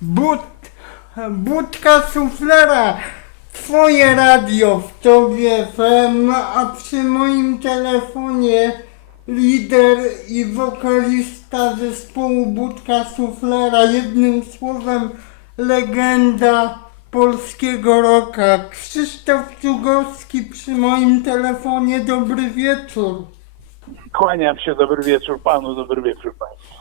But, budka suflera, twoje radio w tobie FM, a przy moim telefonie lider i wokalista zespołu Budka Suflera, jednym słowem legenda polskiego rocka, Krzysztof Czugowski przy moim telefonie, dobry wieczór. Kłaniam się, dobry wieczór panu, dobry wieczór państwu.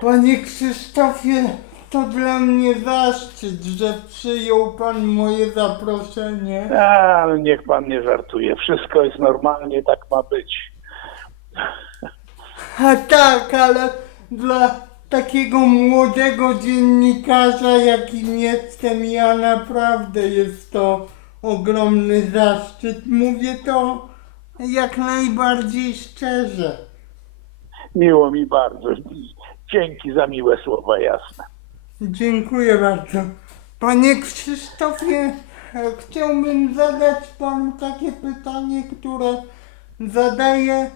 Panie Krzysztofie, to dla mnie zaszczyt, że przyjął Pan moje zaproszenie. A, Ale niech pan nie żartuje, wszystko jest normalnie, tak ma być. A tak, ale dla takiego młodego dziennikarza, jakim jestem ja, naprawdę jest to ogromny zaszczyt. Mówię to jak najbardziej szczerze. Miło mi bardzo. Dzięki za miłe słowa, jasne. Dziękuję bardzo. Panie Krzysztofie, chciałbym zadać Panu takie pytanie, które zadaję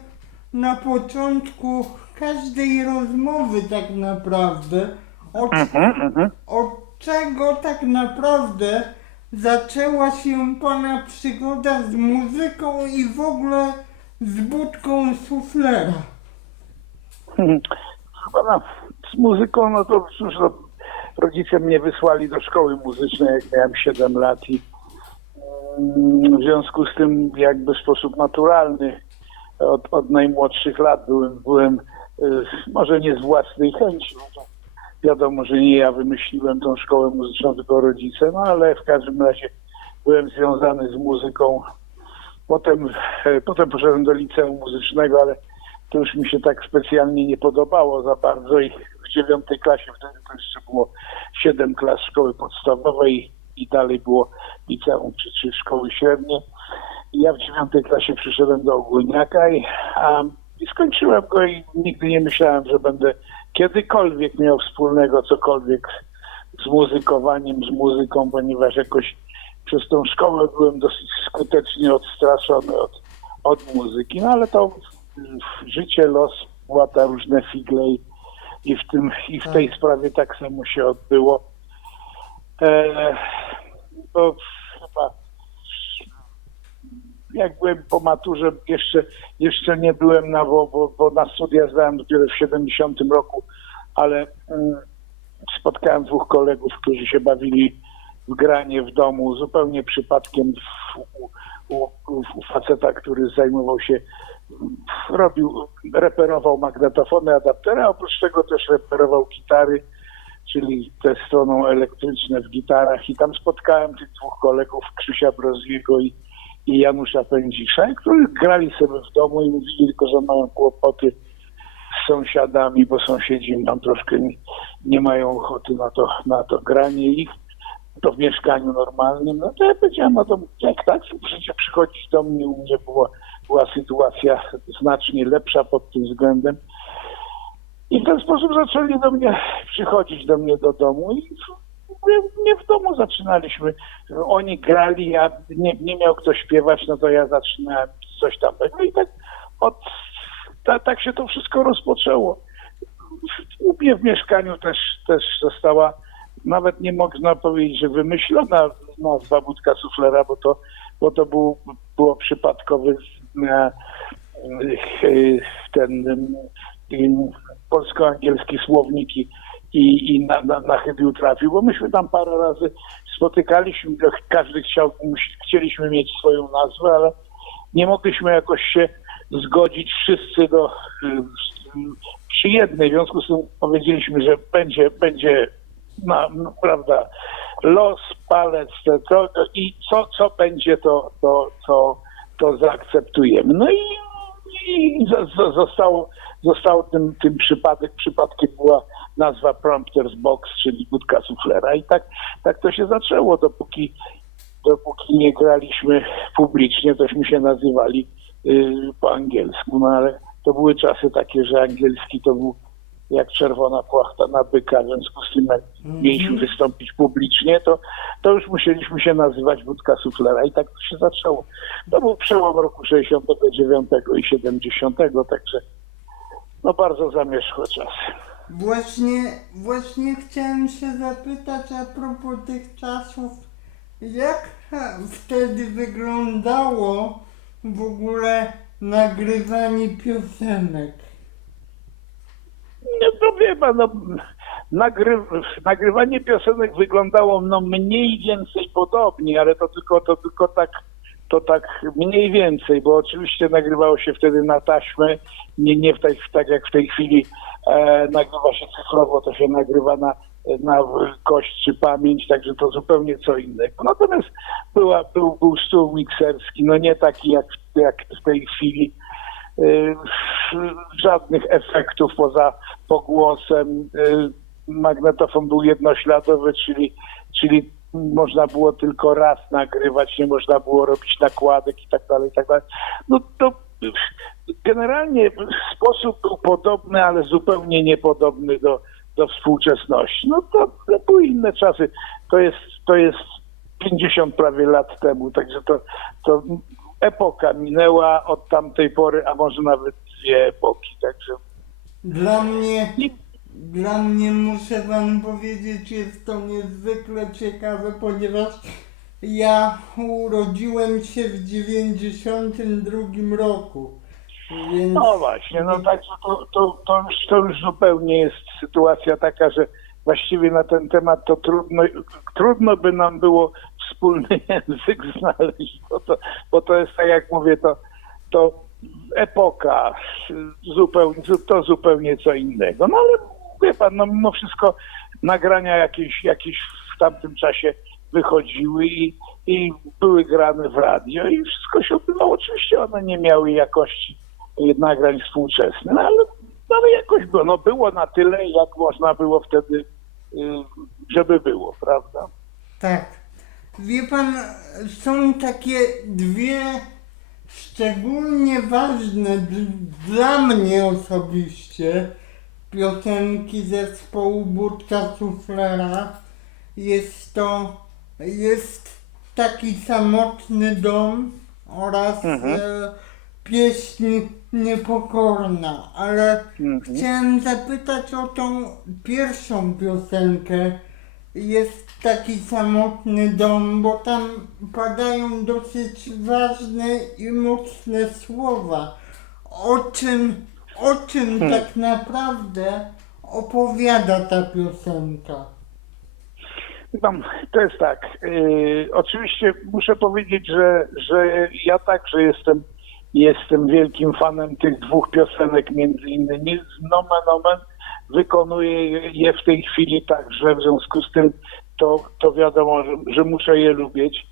na początku każdej rozmowy tak naprawdę. Od, Mhm, mhm. od czego tak naprawdę zaczęła się Pana przygoda z muzyką i w ogóle z budką suflera? Chyba no, z muzyką, no to cóż, no, rodzice mnie wysłali do szkoły muzycznej, jak miałem 7 lat i mm, w związku z tym jakby w sposób naturalny od, od najmłodszych lat byłem, byłem y, może nie z własnej chęci, no wiadomo, że nie ja wymyśliłem tą szkołę muzyczną, tylko rodzice, no ale w każdym razie byłem związany z muzyką. Potem, e, potem poszedłem do liceum muzycznego, ale to już mi się tak specjalnie nie podobało za bardzo i w dziewiątej klasie wtedy to jeszcze było siedem klas szkoły podstawowej i dalej było liceum czy, czy szkoły średnie. I ja w dziewiątej klasie przyszedłem do ogólniaka i, a, i skończyłem go i nigdy nie myślałem, że będę kiedykolwiek miał wspólnego cokolwiek z muzykowaniem, z muzyką, ponieważ jakoś przez tą szkołę byłem dosyć skutecznie odstraszony od, od muzyki, no ale to życie, los łata różne figle i, i w tym i w tej sprawie tak samo się odbyło. E, to chyba jak byłem po maturze, jeszcze, jeszcze nie byłem na, bo, bo, bo na studia zdałem dopiero w 70 roku, ale mm, spotkałem dwóch kolegów, którzy się bawili w granie w domu zupełnie przypadkiem w, u, u, u, faceta, który zajmował się, robił, reperował magnetofony, adaptery, a oprócz tego też reperował gitary, czyli te stroną elektryczne w gitarach. I tam spotkałem tych dwóch kolegów, Krzysia Broziego i, i Janusza Pędzisza, którzy grali sobie w domu i mówili tylko, że mają kłopoty z sąsiadami, bo sąsiedzi tam troszkę nie, nie mają ochoty na to, na to granie ich to w mieszkaniu normalnym, no to ja powiedziałem, no to jak tak, możecie przychodzić do mnie, u mnie była, była sytuacja znacznie lepsza pod tym względem. I w ten sposób zaczęli do mnie przychodzić do mnie do domu i nie w domu zaczynaliśmy. Oni grali, ja nie, nie miał kto śpiewać, no to ja zaczynałem coś tam. No i tak od, ta, tak się to wszystko rozpoczęło. U mnie w mieszkaniu też, też została, nawet nie można powiedzieć, że wymyślona nazwa Budka Suflera, bo to, bo to był, było przypadkowy ten e, polsko-angielski słownik i, i, na, na, na chybił trafił, bo myśmy tam parę razy spotykaliśmy, każdy chciał, chcieliśmy mieć swoją nazwę, ale nie mogliśmy jakoś się zgodzić wszyscy do, y, przy jednej, w związku z tym powiedzieliśmy, że będzie, będzie na, no, prawda, los, palec, to, to, i co, co będzie, to, to, to, to zaakceptujemy. No i, i zo- zo- zostało, zostało tym, tym przypadek, przypadkiem była nazwa Prompters Box, czyli budka suflera. I tak, tak to się zaczęło, dopóki, dopóki nie graliśmy publicznie, tośmy się nazywali y, po angielsku, no ale to były czasy takie, że angielski to był jak czerwona płachta na byka, w związku z tym jak mieliśmy wystąpić publicznie, to, to już musieliśmy się nazywać Budka Suflera i tak to się zaczęło. To był przełom roku 69 i 70, także no bardzo zamierzchłe czasy. Właśnie, właśnie chciałem się zapytać a propos tych czasów, jak wtedy wyglądało w ogóle nagrywanie piosenek? Pan, no, nagry, nagrywanie piosenek wyglądało no mniej więcej podobnie, ale to tylko, to tylko tak, to tak mniej więcej, bo oczywiście nagrywało się wtedy na taśmę, nie, nie w tak, jak w tej chwili e, nagrywa się cyfrowo, to się nagrywa na, na kość czy pamięć, także to zupełnie co innego. Natomiast była, był, był stół mikserski, no nie taki jak, jak w tej chwili, żadnych efektów poza pogłosem. Y, Magnetofon był jednośladowy, czyli, czyli można było tylko raz nagrywać, nie można było robić nakładek i tak dalej, i tak dalej. No to y, generalnie sposób był podobny, ale zupełnie niepodobny do, do współczesności. No to, to były inne czasy. To jest, to jest 50 prawie lat temu, także to, to epoka minęła od tamtej pory, a może nawet dwie epoki, także Dla mnie, nie, dla mnie muszę wam powiedzieć, jest to niezwykle ciekawe, ponieważ ja urodziłem się w 92 roku. Więc no właśnie, no także to, to, to, już, to już zupełnie jest sytuacja taka, że właściwie na ten temat to trudno, trudno by nam było wspólny język znaleźć, bo to, bo to jest tak jak mówię, to, to epoka, zupełnie, to zupełnie co innego. No ale wie pan, no mimo wszystko nagrania jakieś, jakieś w tamtym czasie wychodziły i, i były grane w radio i wszystko się odbywało. Oczywiście one nie miały jakości nagrań współczesnych, no ale, no, ale jakoś było. No było na tyle, jak można było wtedy, y, żeby było, prawda? Tak. Wie pan, są takie dwie szczególnie ważne dla mnie osobiście piosenki zespołu Budka Suflera. Jest to, jest taki samotny dom oraz Mhm. e, pieśń niepokorna, ale Mhm. chciałem zapytać o tą pierwszą piosenkę. Jest taki samotny dom, bo tam padają dosyć ważne i mocne słowa. O czym, o czym tak naprawdę opowiada ta piosenka? Tam, to jest tak. Yy, oczywiście muszę powiedzieć, że, że ja także jestem, jestem wielkim fanem tych dwóch piosenek, między innymi z Nomen Omen. Wykonuję je w tej chwili także, w związku z tym to, to wiadomo, że, że muszę je lubić.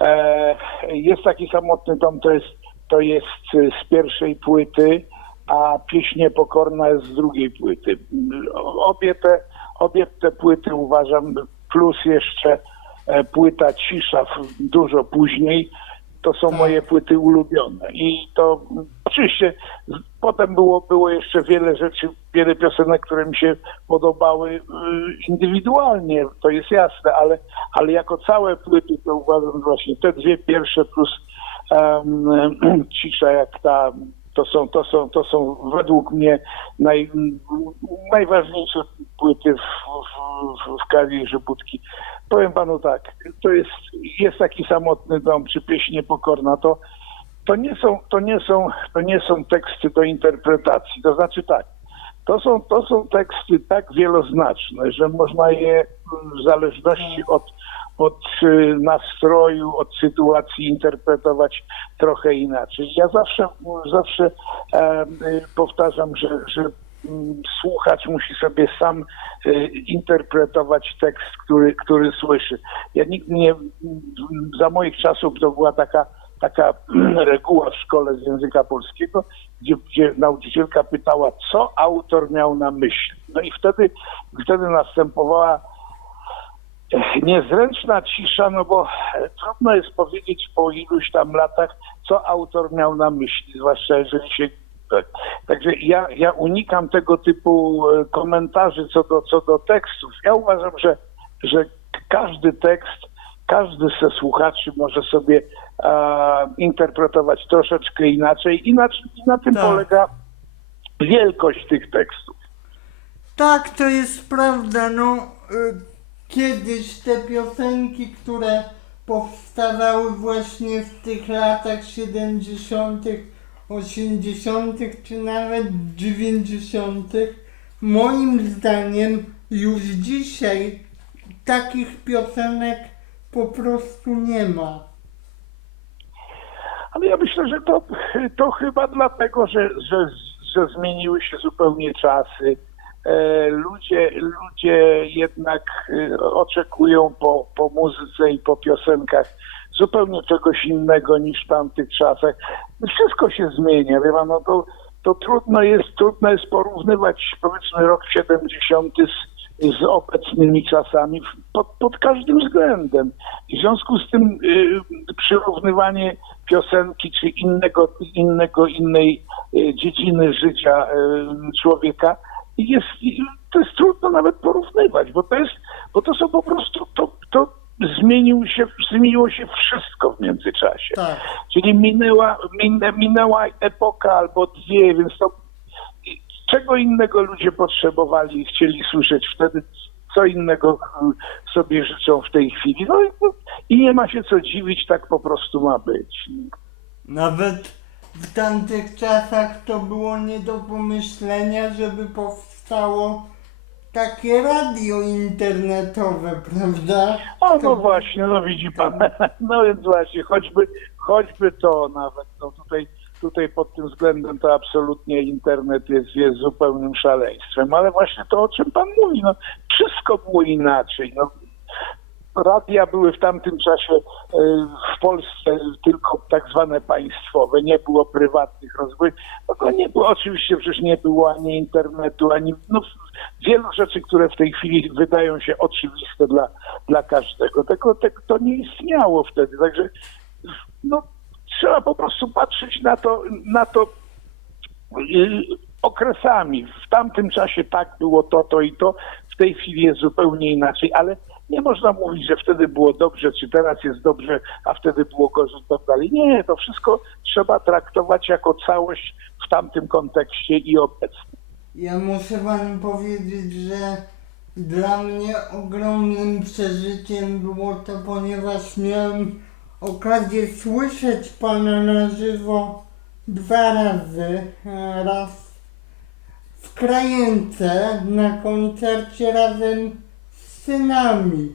E, jest taki samotny dom, to jest, to jest z pierwszej płyty, a pieśń niepokorna jest z drugiej płyty. Obie te, obie te płyty uważam, plus jeszcze e, płyta Cisza dużo później, to są Tak. moje płyty ulubione. I to mm, oczywiście potem było, było jeszcze wiele rzeczy, wiele piosenek, które mi się podobały y, indywidualnie, to jest jasne, ale, ale jako całe płyty to uważam właśnie te dwie pierwsze plus um, Cisza jak ta to są, to są, to są według mnie naj, najważniejsze płyty w, w, w karierze Budki. Powiem panu tak, to jest, jest taki samotny dom, czy pieśń niepokorna, to, to, nie są, to, nie są, to nie są teksty do interpretacji. To znaczy tak, to są, to są teksty tak wieloznaczne, że można je w zależności od, od y, nastroju, od sytuacji interpretować trochę inaczej. Ja zawsze, zawsze y, powtarzam, że, że mm, słuchacz musi sobie sam y, interpretować tekst, który, który słyszy. Ja nigdy nie, za moich czasów to była taka taka reguła w szkole z języka polskiego, gdzie, gdzie nauczycielka pytała, co autor miał na myśli. No i wtedy, wtedy następowała eh, niezręczna cisza, no bo eh, trudno jest powiedzieć po iluś tam latach, co autor miał na myśli, zwłaszcza jeżeli się tak. Także ja, ja unikam tego typu e, komentarzy co do, co do tekstów. Ja uważam, że, że każdy tekst, każdy ze słuchaczy może sobie e, interpretować troszeczkę inaczej. Inaczej i na tym Tak. polega wielkość tych tekstów. Tak, to jest prawda. No, y, kiedyś te piosenki, które powstawały właśnie w tych latach 70., 80., czy nawet 90., moim zdaniem już dzisiaj takich piosenek po prostu nie ma. Ale ja myślę, że to, to chyba dlatego, że, że, że zmieniły się zupełnie czasy. E, ludzie, ludzie jednak e, oczekują po, po muzyce i po piosenkach zupełnie czegoś innego niż w tamtych czasach. Wszystko się zmienia, wie pan, no to, to trudno jest, trudno jest porównywać powiedzmy rok 70 z, z obecnymi czasami pod, pod każdym względem. W związku z tym y, przyrównywanie piosenki czy innego, innego innej y, dziedziny życia y, człowieka jest, to jest trudno nawet porównywać, bo to jest, bo to są po prostu, to, to zmienił się, zmieniło się wszystko w międzyczasie. Tak. Czyli minęła, minę, minęła epoka albo dwie, więc to czego innego ludzie potrzebowali i chcieli słyszeć wtedy, co innego y, sobie życzą w tej chwili. No i, i nie ma się co dziwić, tak po prostu ma być. Nawet w tamtych czasach to było nie do pomyślenia, żeby powstało takie radio internetowe, prawda? O, no właśnie, no widzi pan. No więc właśnie, choćby, choćby to nawet, no tutaj, tutaj pod tym względem to absolutnie internet jest, jest zupełnym szaleństwem, ale właśnie to, o czym pan mówi, no wszystko było inaczej, no. Radia były w tamtym czasie e, w Polsce tylko tak zwane państwowe, nie było prywatnych rozwoju. No nie było, oczywiście przecież nie było ani internetu, ani no, wielu rzeczy, które w tej chwili wydają się oczywiste dla, dla każdego. Tego to nie istniało wtedy, także no, trzeba po prostu patrzeć na to, na to y, okresami. W tamtym czasie tak było to, to i to, w tej chwili jest zupełnie inaczej, ale nie można mówić, że wtedy było dobrze, czy teraz jest dobrze, a wtedy było gorzej i tak dalej. Nie, to wszystko trzeba traktować jako całość w tamtym kontekście i obecnie. Ja muszę wam powiedzieć, że dla mnie ogromnym przeżyciem było to, ponieważ miałem okazję słyszeć pana na żywo dwa razy. Raz w Krajence na koncercie razem synami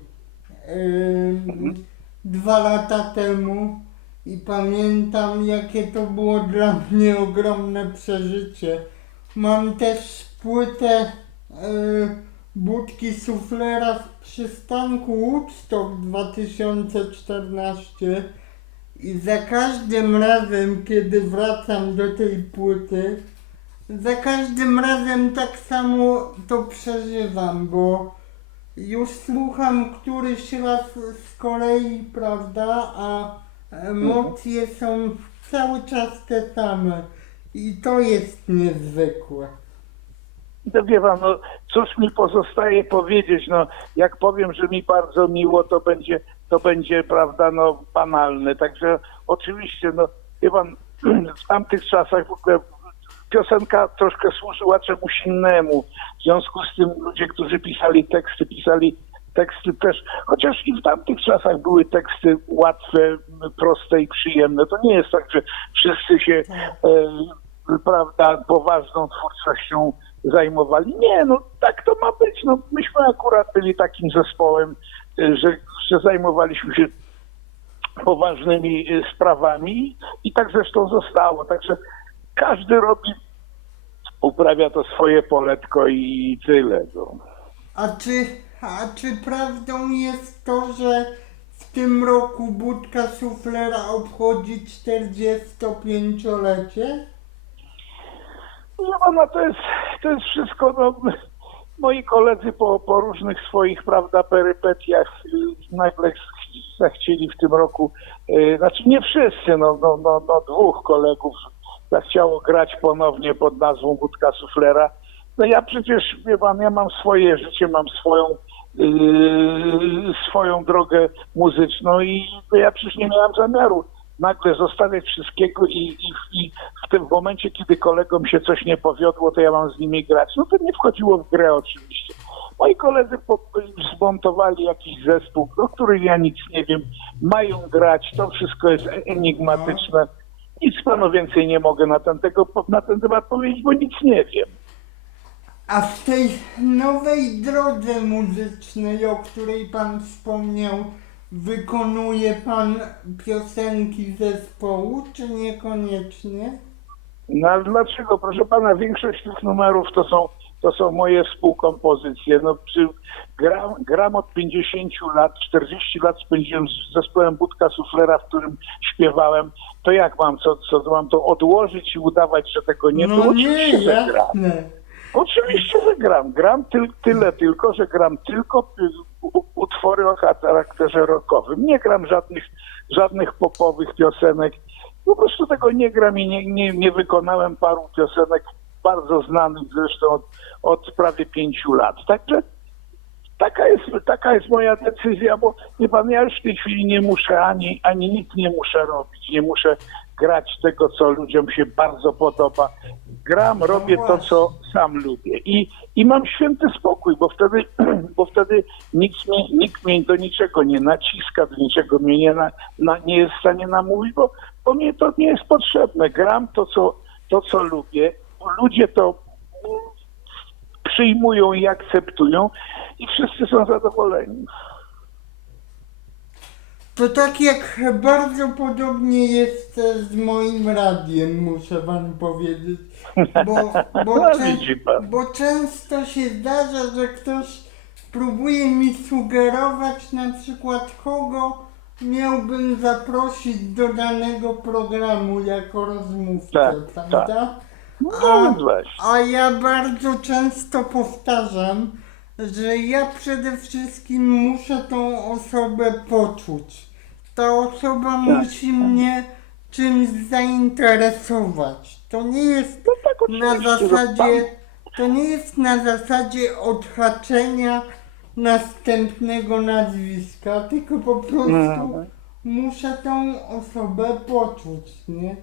ym, dwa lata temu i pamiętam jakie to było dla mnie ogromne przeżycie. Mam też płytę y, Budki Suflera z przystanku Woodstock 2014 i za każdym razem, kiedy wracam do tej płyty, za każdym razem tak samo to przeżywam, bo już słucham któryś raz z kolei, prawda, a emocje są cały czas te same i to jest niezwykłe. No wie pan, no cóż mi pozostaje powiedzieć, no jak powiem, że mi bardzo miło, to będzie, to będzie, prawda, no banalne. Także oczywiście, no wie pan, w tamtych czasach w ogóle piosenka troszkę służyła czemuś innemu. W związku z tym ludzie, którzy pisali teksty, pisali teksty też, chociaż i w tamtych czasach były teksty łatwe, proste i przyjemne. To nie jest tak, że wszyscy się, e, prawda, poważną twórczością zajmowali. Nie, no tak to ma być. No, myśmy akurat byli takim zespołem, e, że, że zajmowaliśmy się poważnymi e, sprawami i tak zresztą zostało. Także każdy robi, uprawia to swoje poletko i tyle. No. A czy, a czy prawdą jest to, że w tym roku Budka Suflera obchodzi 45-lecie? No, no to jest, to jest wszystko, no, moi koledzy po, po różnych swoich, prawda, perypetiach y, nagle ch- zachcieli w tym roku, y, znaczy nie wszyscy, no, no, no, no dwóch kolegów zachciało grać ponownie pod nazwą Budka Suflera. No ja przecież, wie pan, ja mam swoje życie, mam swoją, yy, swoją drogę muzyczną i ja przecież nie miałem zamiaru nagle zostawiać wszystkiego i, i, i w tym momencie, kiedy kolegom się coś nie powiodło, to ja mam z nimi grać. No to nie wchodziło w grę oczywiście. Moi koledzy po, zmontowali jakiś zespół, o którym ja nic nie wiem, mają grać, to wszystko jest enigmatyczne. Nic panu więcej nie mogę na ten, tego, na ten temat powiedzieć, bo nic nie wiem. A w tej nowej drodze muzycznej, o której pan wspomniał, wykonuje pan piosenki zespołu, czy niekoniecznie? No ale dlaczego? Proszę pana, większość tych numerów to są, to są moje współkompozycje. No, przy, gram, gram od 50 lat, 40 lat spędziłem z zespołem Budka Suflera, w którym śpiewałem. To jak mam, co, co mam to odłożyć i udawać, że tego nie no było? nie, Oczywiście, że gram. jasne. Oczywiście, że gram. Gram tyl, tyle tylko, że gram tylko utwory o charakterze rockowym. Nie gram żadnych, żadnych popowych piosenek. Po prostu tego nie gram i nie, nie, nie wykonałem paru piosenek bardzo znanych zresztą od, od prawie pięciu lat. Także taka jest, taka jest moja decyzja, bo wie pan, ja już w tej chwili nie muszę ani, ani nic nie muszę robić, nie muszę grać tego, co ludziom się bardzo podoba. Gram, robię to, co sam lubię i, i mam święty spokój, bo wtedy, bo wtedy nikt, mnie, nikt mnie do niczego nie naciska, do niczego mnie nie, na, na, nie jest w stanie namówić, bo, bo mnie to nie jest potrzebne. Gram to, co, to, co lubię, ludzie to przyjmują i akceptują i wszyscy są zadowoleni. To tak jak bardzo podobnie jest z moim radiem, muszę wam powiedzieć. Bo, bo, No, czę- bo często się zdarza, że ktoś próbuje mi sugerować na przykład kogo miałbym zaprosić do danego programu jako rozmówcę, Tak, prawda? No A- właśnie. A ja bardzo często powtarzam, że ja przede wszystkim muszę tą osobę poczuć. Ta osoba musi mnie czymś zainteresować. To nie jest No tak na zasadzie, to nie jest na zasadzie odhaczenia następnego nazwiska, tylko po prostu Mhm. muszę tą osobę poczuć, nie?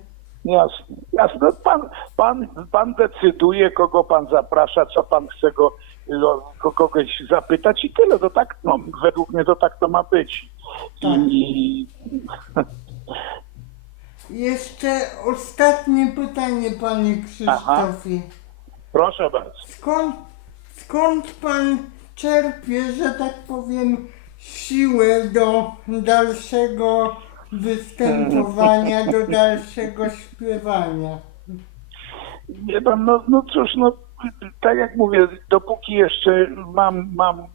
Jasne, jasne. No Pan, pan, pan decyduje, kogo pan zaprasza, co pan chce go, no, ko- kogoś zapytać i tyle. To tak, no, według mnie to tak to ma być. Tak. I, Jeszcze ostatnie pytanie, panie Krzysztofie. proszę bardzo. Skąd, skąd pan czerpie, że tak powiem, siłę do dalszego występowania, do dalszego śpiewania? Wie pan, no, no cóż, no tak jak mówię, dopóki jeszcze mam, mam,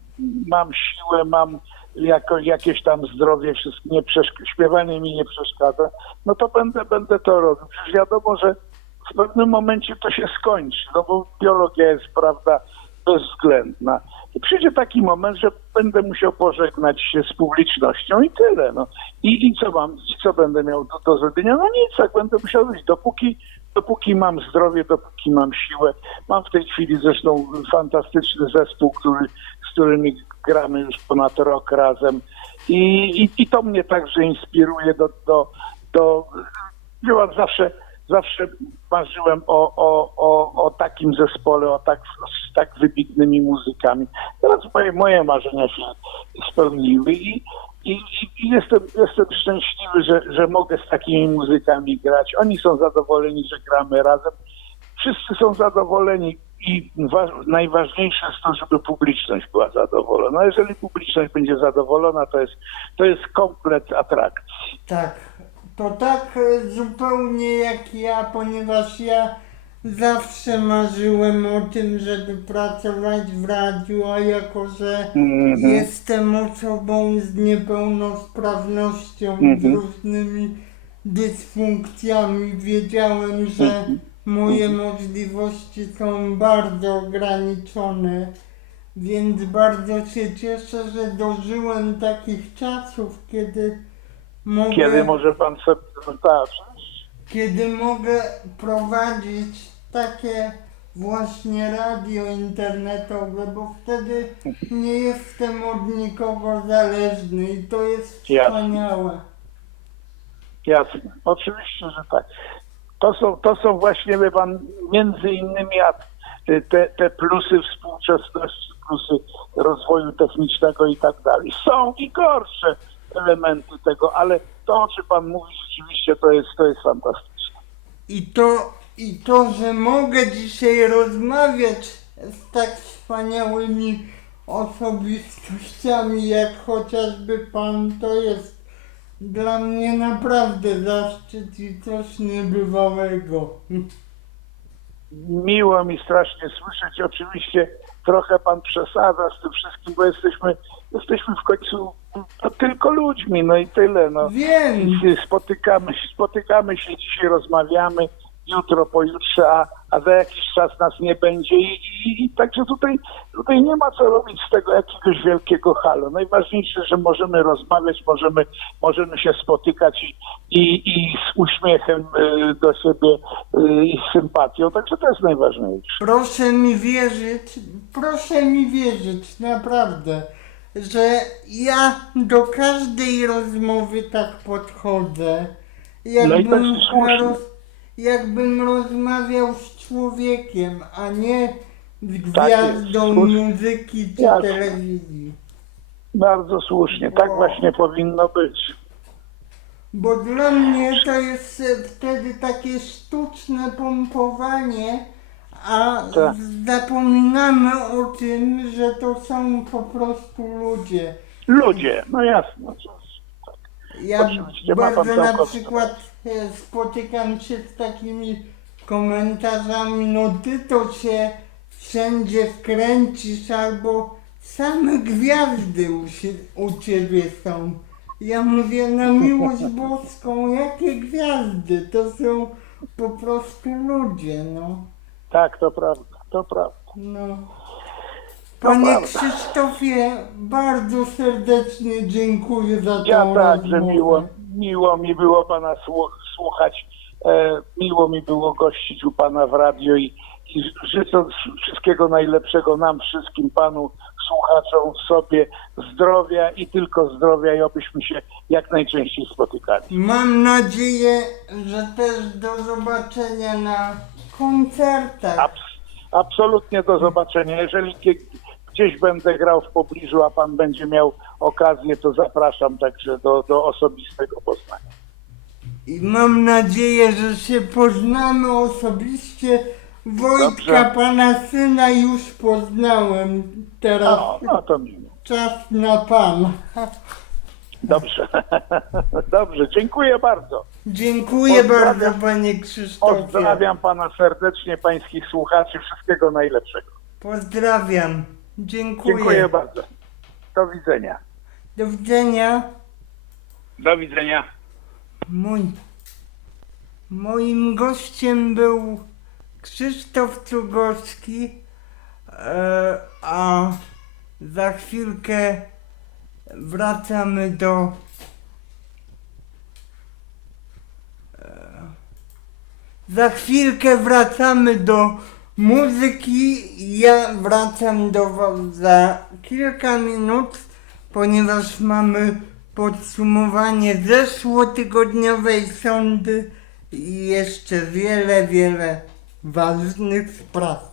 mam siłę, mam jako, jakieś tam zdrowie, wszystko nie przeszk- śpiewanie mi nie przeszkadza, no to będę, będę to robił. Przecież wiadomo, że w pewnym momencie to się skończy, no bo biologia jest, prawda, bezwzględna. I przyjdzie taki moment, że będę musiał pożegnać się z publicznością i tyle. No. I, I co mam, co będę miał do, do zrobienia? No nic, tak będę musiał być. Dopóki, dopóki mam zdrowie, dopóki mam siłę. Mam w tej chwili zresztą fantastyczny zespół, który, z którymi gramy już ponad rok razem. I, i, i to mnie także inspiruje do, do, do pan, zawsze, zawsze marzyłem o, o, o, o takim zespole, o tak, z tak wybitnymi muzykami. Teraz moje, moje marzenia się spełniły i, i, i jestem, jestem szczęśliwy, że, że mogę z takimi muzykami grać. Oni są zadowoleni, że gramy razem. Wszyscy są zadowoleni i wa- najważniejsze jest to, żeby publiczność była zadowolona. Jeżeli publiczność będzie zadowolona, to jest, to jest komplet atrakcji. Tak, to tak e, zupełnie jak ja, ponieważ ja zawsze marzyłem o tym, żeby pracować w radiu, a jako że Mhm. jestem osobą z niepełnosprawnością, z Mhm. różnymi dysfunkcjami, wiedziałem, że Mhm. moje możliwości są bardzo ograniczone. Więc bardzo się cieszę, że dożyłem takich czasów, kiedy mogę, Kiedy może pan sobie zobaczyć? kiedy mogę prowadzić takie właśnie radio internetowe, bo wtedy nie jestem od nikogo zależny i to jest Jasne. wspaniałe. Jasne, oczywiście, że tak. To są, to są właśnie, wie pan, między innymi a te, te plusy współczesności, plusy rozwoju technicznego i tak dalej. Są i gorsze elementy tego, ale to, o czym pan mówi, rzeczywiście to jest, to jest fantastyczne. I to, I to, że mogę dzisiaj rozmawiać z tak wspaniałymi osobistościami, jak chociażby pan, to jest dla mnie naprawdę zaszczyt i coś niebywałego. Miło mi strasznie słyszeć. Oczywiście trochę pan przesadza z tym wszystkim, bo jesteśmy, jesteśmy w końcu no, tylko ludźmi, no i tyle. No. Wiem, Spotykamy, się- spotykamy się dzisiaj, rozmawiamy, jutro, pojutrze, a, a za jakiś czas nas nie będzie i, i, i także tutaj, tutaj nie ma co robić z tego jakiegoś wielkiego halo. Najważniejsze, że możemy rozmawiać, możemy, możemy się spotykać i, i, i z uśmiechem y, do siebie y, i z sympatią, także to jest najważniejsze. proszę mi wierzyć, proszę mi wierzyć, naprawdę, że ja do każdej rozmowy tak podchodzę. No i tak Jakbym, roz, jakbym rozmawiał z człowiekiem, a nie z Tak gwiazdą słusznie. muzyki czy Jasne. telewizji. Bardzo słusznie, tak Bo- właśnie powinno być. Bo dla mnie to jest wtedy takie sztuczne pompowanie, a Tak. zapominamy o tym, że to są po prostu ludzie. Ludzie, no jasne. Ja Oczywiście, bardzo na przykład e, spotykam się z takimi komentarzami, no ty to się wszędzie wkręcisz, albo same gwiazdy u, sie- u ciebie są. Ja mówię, na miłość boską, jakie gwiazdy? To są po prostu ludzie, no. Tak, to prawda, to prawda. no. Panie prawda. Krzysztofie, bardzo serdecznie dziękuję za tą Ja także rozmowę. miło, miło mi było pana słuch, słuchać, e, miło mi było gościć u pana w radio i, i życząc wszystkiego najlepszego nam wszystkim, panu słuchaczom, sobie zdrowia i tylko zdrowia i obyśmy się jak najczęściej spotykali. Mam nadzieję, że też do zobaczenia na koncertach. Abs, absolutnie do zobaczenia. Jeżeli gdzieś będę grał w pobliżu, a pan będzie miał okazję, to zapraszam także do, do osobistego poznania. I mam nadzieję, że się poznamy osobiście. Wojtka, Dobrze. pana syna, już poznałem. Teraz No, no to miło. czas na pana. Dobrze. Dobrze, dziękuję bardzo. Dziękuję Pozdrawiam. bardzo, panie Krzysztofie. Pozdrawiam pana serdecznie, pańskich słuchaczy. Wszystkiego najlepszego. Pozdrawiam. Dziękuję. Dziękuję bardzo. Do widzenia. Do widzenia. Do widzenia. Mój, moim gościem był Krzysztof Cugowski, e, a za chwilkę wracamy do e, za chwilkę wracamy do muzyki. Ja wracam do Was za kilka minut, ponieważ mamy podsumowanie zeszłotygodniowej sądy i jeszcze wiele, wiele ważnych spraw.